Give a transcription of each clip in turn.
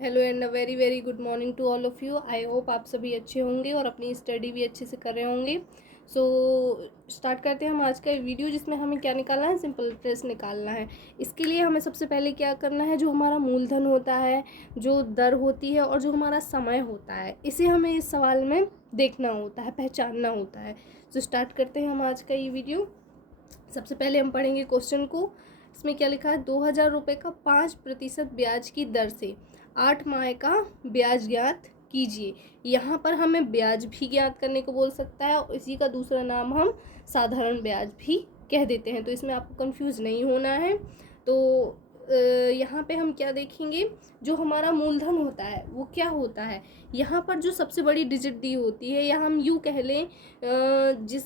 Hello and a very very good morning to all of you. I hope आप सभी अच्छे होंगे और अपनी स्टडी भी अच्छे से कर रहे होंगे। सो स्टार्ट करते हैं हम आज का वीडियो, जिसमें हमें क्या निकालना है, सिंपल इंटरेस्ट निकालना है। इसके लिए हमें सबसे पहले क्या करना है, जो हमारा मूलधन होता है, जो दर होती है और जो हमारा समय होता है, इसे हमें इस सवाल में देखना होता है, पहचानना होता है। तो स्टार्ट करते हैं हम आज का ये वीडियो। सबसे पहले हम पढ़ेंगे क्वेश्चन को। इसमें क्या लिखा है, 2000 रुपये का 5% ब्याज की दर से 8 माह का ब्याज ज्ञात कीजिए। यहाँ पर हमें ब्याज भी ज्ञात करने को बोल सकता है और इसी का दूसरा नाम हम साधारण ब्याज भी कह देते हैं, तो इसमें आपको कंफ्यूज नहीं होना है। तो यहाँ पे हम क्या देखेंगे, जो हमारा मूलधन होता है वो क्या होता है। यहाँ पर जो सबसे बड़ी डिजिट दी होती है, या हम यूँ कह लें जिस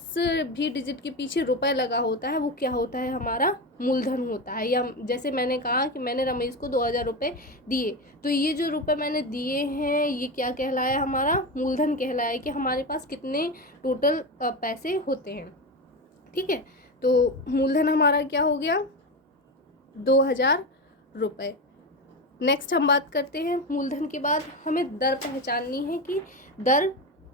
भी डिजिट के पीछे रुपए लगा होता है वो क्या होता है, हमारा मूलधन होता है। या जैसे मैंने कहा कि मैंने रमेश को 2000 रुपये दिए, तो ये जो रुपए मैंने दिए हैं ये क्या कहलाया, हमारा मूलधन कहलाया कि हमारे पास कितने टोटल पैसे होते हैं। ठीक है, तो मूलधन हमारा क्या हो गया, 2000 रुपये। नेक्स्ट हम बात करते हैं, मूलधन के बाद हमें दर पहचाननी है कि दर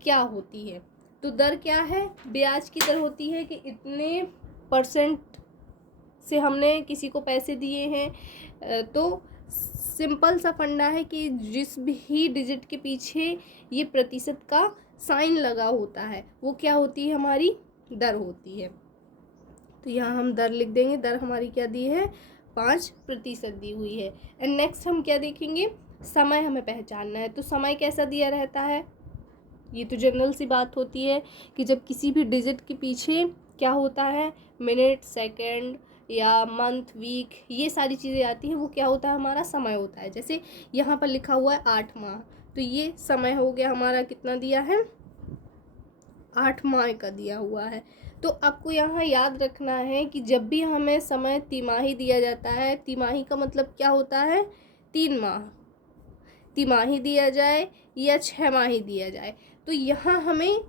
क्या होती है। तो दर क्या है, ब्याज की दर होती है कि इतने परसेंट से हमने किसी को पैसे दिए हैं। तो सिंपल सा फंडा है कि जिस भी डिजिट के पीछे ये प्रतिशत का साइन लगा होता है वो क्या होती है, हमारी दर होती है। तो यहाँ हम दर लिख देंगे, दर हमारी क्या दी है, 5% दी हुई है। एंड नेक्स्ट हम क्या देखेंगे, समय हमें पहचानना है। तो समय कैसा दिया रहता है, ये तो जनरल सी बात होती है कि जब किसी भी डिजिट के पीछे क्या होता है, मिनट, सेकंड या मंथ, वीक, ये सारी चीज़ें आती हैं, वो क्या होता है, हमारा समय होता है। जैसे यहाँ पर लिखा हुआ है 8 माह, तो ये समय हो गया हमारा, कितना दिया है, 8 माह का दिया हुआ है। तो आपको यहाँ याद रखना है कि जब भी हमें समय तिमाही दिया जाता है, तिमाही का मतलब क्या होता है, 3 माह, तिमाही दिया जाए या 6 माही दिया जाए, तो यहाँ हमें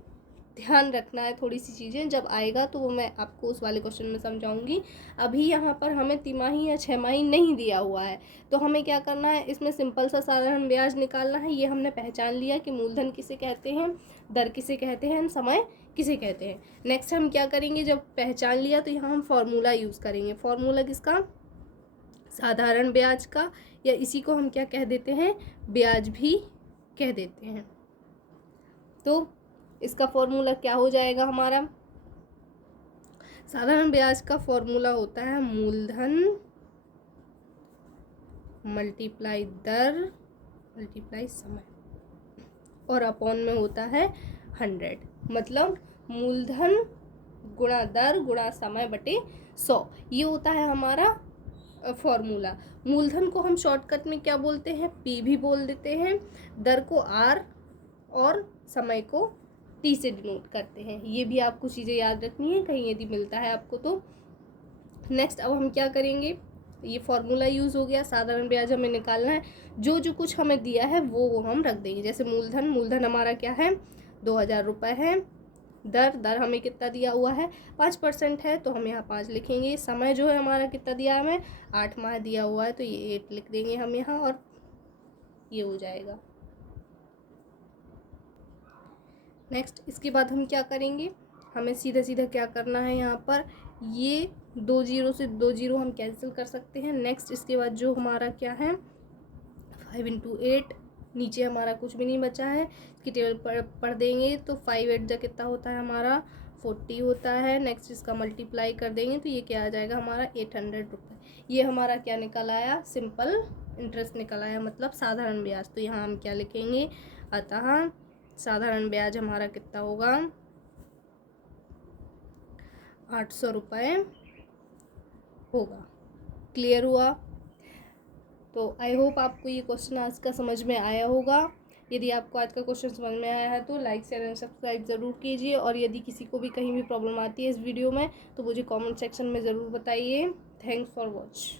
ध्यान रखना है थोड़ी सी चीज़ें, जब आएगा तो वो मैं आपको उस वाले क्वेश्चन में समझाऊंगी। अभी यहाँ पर हमें तिमाही या 6 माही नहीं दिया हुआ है, तो हमें क्या करना है, इसमें सिंपल सा साधारण ब्याज निकालना है। ये हमने पहचान लिया कि मूलधन किसे कहते हैं, दर किसे कहते हैं, समय किसे कहते हैं। नेक्स्ट हम क्या करेंगे, जब पहचान लिया तो यहाँ हम फॉर्मूला यूज़ करेंगे। फॉर्मूला किसका, साधारण ब्याज का, या इसी को हम क्या कह देते हैं, ब्याज भी कह देते हैं। तो इसका फॉर्मूला क्या हो जाएगा हमारा, साधारण ब्याज का फॉर्मूला होता है मूलधन मल्टीप्लाई दर मल्टीप्लाई समय, और अपॉन में होता है 100। मतलब मूलधन गुणा दर गुणा समय बटे 100, ये होता है हमारा फॉर्मूला। मूलधन को हम शॉर्टकट में क्या बोलते हैं, पी भी बोल देते हैं, दर को आर और समय को टी से डिनोट करते हैं। ये भी आपको चीज़ें याद रखनी है कहीं यदि मिलता है आपको तो। नेक्स्ट अब हम क्या करेंगे, ये फॉर्मूला यूज़ हो गया, साधारण ब्याज हमें निकालना है, जो जो कुछ हमें दिया है वो हम रख देंगे। जैसे मूलधन हमारा क्या है, 2000 रुपये है। दर हमें कितना दिया हुआ है, 5% है, तो हम यहाँ 5 लिखेंगे। समय जो है हमारा कितना दिया है, हमें 8 माह दिया हुआ है, तो ये 8 लिख देंगे हम यहाँ, और ये हो जाएगा। नेक्स्ट इसके बाद हम क्या करेंगे, हमें सीधा सीधा क्या करना है, यहाँ पर ये 2 जीरो से 2 जीरो हम कैंसिल कर सकते हैं। नेक्स्ट इसके बाद जो हमारा क्या है, 5 × 8, नीचे हमारा कुछ भी नहीं बचा है, इसकी टेबल पढ़ देंगे तो 5 8 जा कितना होता है हमारा, 40 होता है। नेक्स्ट इसका मल्टीप्लाई कर देंगे तो ये क्या आ जाएगा हमारा, 800 रुपये। ये हमारा क्या निकल आया, सिंपल इंटरेस्ट निकल आया, मतलब साधारण ब्याज। तो यहाँ हम क्या लिखेंगे, अतः साधारण ब्याज हमारा कितना होगा, 800 रुपये होगा। क्लियर हुआ। तो आई होप आपको ये क्वेश्चन आज का समझ में आया होगा। यदि आपको आज का क्वेश्चन समझ में आया है तो लाइक शेयर एंड सब्सक्राइब ज़रूर कीजिए, और यदि किसी को भी कहीं भी प्रॉब्लम आती है इस वीडियो में तो मुझे कमेंट सेक्शन में ज़रूर बताइए। Thanks for watch.